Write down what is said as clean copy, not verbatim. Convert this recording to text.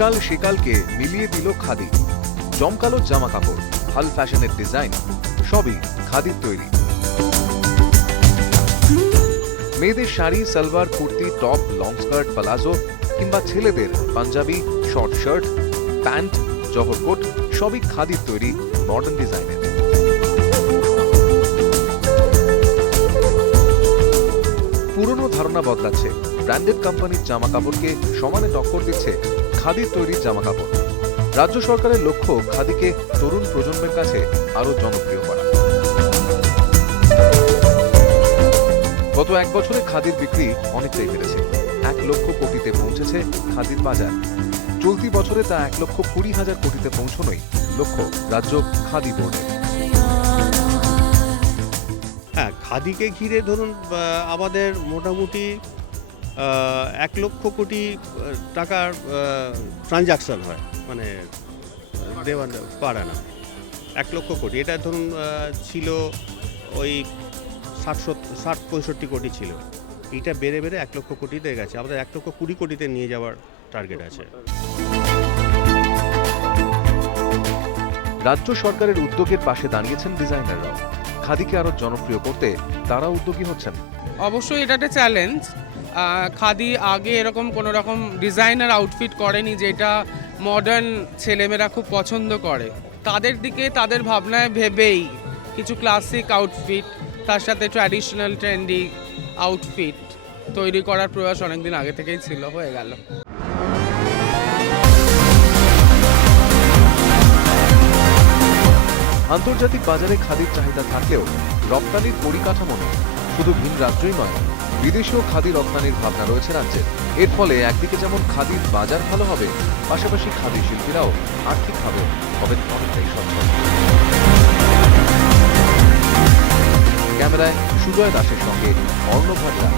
একাল সেকালকে মিলিয়ে দিল খাদি। জমকালো জামা কাপড়, হাল ফ্যাশনের ডিজাইন, সবই খাদির তৈরি। মেয়েদের sari, salwar, kurti, top, long skirt, palazzo কিংবা ছেলেদের পাঞ্জাবি, শর্ট শার্ট, প্যান্ট, জহরকোট সবই খাদির তৈরি মডার্ন ডিজাইনের। পুরনো ধারণা বদলাচ্ছে, ব্র্যান্ডেড কোম্পানির জামা কাপড়কে সমানে টক্কর দিচ্ছে খাদির তৈরি জামা কাপড়। রাজ্য সরকারের লক্ষ্য খাদিকে তরুণ প্রজন্মের কাছে আরো জনপ্রিয় করা। গত 1 বছরে খাদির বিক্রি অনেকটাই বেড়েছে, 1 লক্ষ কোটিতে পৌঁছেছে খাদির বাজার। চলতি বছরে তা 1,20,000 কোটিতে পৌঁছানোই লক্ষ্য রাজ্য খাদি বোর্ডের। হ্যাঁ, খাদিকে ঘিরে ধরুন আমাদের মোটামুটি 1 লক্ষ কোটি টাকার ট্রানজাকশন হয়, মানে দেওয়া পারে না 1 লক্ষ কোটি। এটা ধরুন ছিল ওই 60-65 কোটি ছিল, এইটা বেড়ে বেড়ে 1 লক্ষ কোটিতে গেছে। আমাদের 1,20,00,000 কোটিতে নিয়ে যাওয়ার টার্গেট আছে। রাজ্য সরকারের উদ্যোগের পাশে দাঁড়িয়েছেন ডিজাইনাররাও। খাদিকে আরো জনপ্রিয় করতে তারা উদ্যোগী হচ্ছেন। অবশ্যই এটা একটা চ্যালেঞ্জ। খাদি আগে এরকম কোনো রকম ডিজাইনার আউটফিট করেনি যেটা মডার্ন ছেলেমেয়েরা খুব পছন্দ করে। তাদের দিকে তাদের ভাবনায় ভেবেই কিছু ক্লাসিক আউটফিট, তার সাথে ট্র্যাডিশনাল ট্রেন্ডি আউটফিট তৈরি করার প্রয়াস অনেকদিন আগে থেকেই ছিল, হয়ে গেল। আন্তর্জাতিক বাজারে খাদির চাহিদা থাকলেও রপ্তানির পরিকাঠামো নেই। শুধু ভিন রাজ্যই নয়, বিদেশেও খাদি রপ্তানির ভাবনা রয়েছে রাজ্যের। এর ফলে একদিকে যেমন খাদির বাজার ভালো হবে, পাশাপাশি খাদি শিল্পীরাও আর্থিকভাবে হবেন অনেকটাই সচ্ছল। ক্যামেরায় সুজয় দাসের সঙ্গে অর্ণব হাজরা।